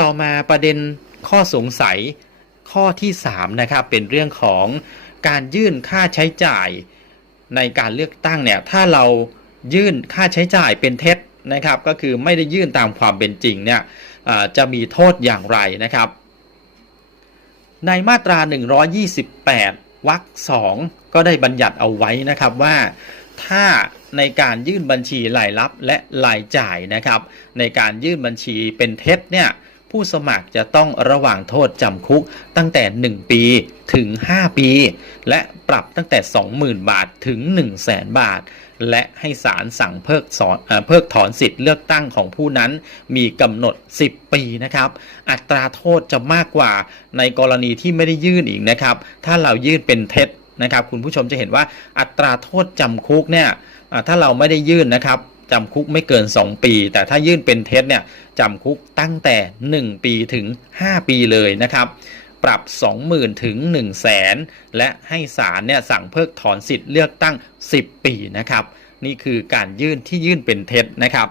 ต่อมาประเด็นข้อสงสัยข้อที่3นะครับเป็นเรื่องของการยื่นค่าใช้จ่ายในการเลือกตั้งเนี่ยถ้าเรายื่นค่าใช้จ่ายเป็นเท็จนะครับ ก็คือไม่ได้ยื่นตามความเป็นจริงเนี่ยจะมีโทษอย่างไรนะครับ ในมาตรา 128วรรคสองก็ได้บัญญัติเอาไว้นะครับว่าถ้าในการยื่นบัญชีรายรับและรายจ่ายนะครับ ในการยื่นบัญชีเป็นเท็จเนี่ย ผู้สมัครจะต้องระหว่างโทษจำคุกตั้งแต่ 1 ปีถึง 5 ปี และปรับตั้งแต่ 20,000 บาทถึง 1 0 0 0 0แบาท และให้ศาลสั่งเพิกถอนเพิกถอนสิทธิ์เลือกตั้งของผู้นั้นมีกำหนด 10 ปีนะครับ อัตราโทษจะมากกว่าในกรณีที่ไม่ได้ยื่นอีกนะครับ ถ้าเรายื่นเป็นเท็จนะครับ คุณผู้ชมจะเห็นว่าอัตราโทษจำคุกเนี่ยถ้าเราไม่ได้ยื่นนะครับ จำคุกไม่เกิน 2 ปี แต่ถ้ายื่นเป็นเท็จเนี่ยจำคุกตั้งแต่ 1 ปีถึง 5 ปีเลยนะครับ ปรับ 20,000 ถึง 1 0 0 0 0แสนและให้ศาลเนี่ยสั่งเพิกถอนสิทธิ์เลือกตั้ง 10 ปีนะครับ นี่คือการยื่นที่ยื่นเป็นเท็จนะครับ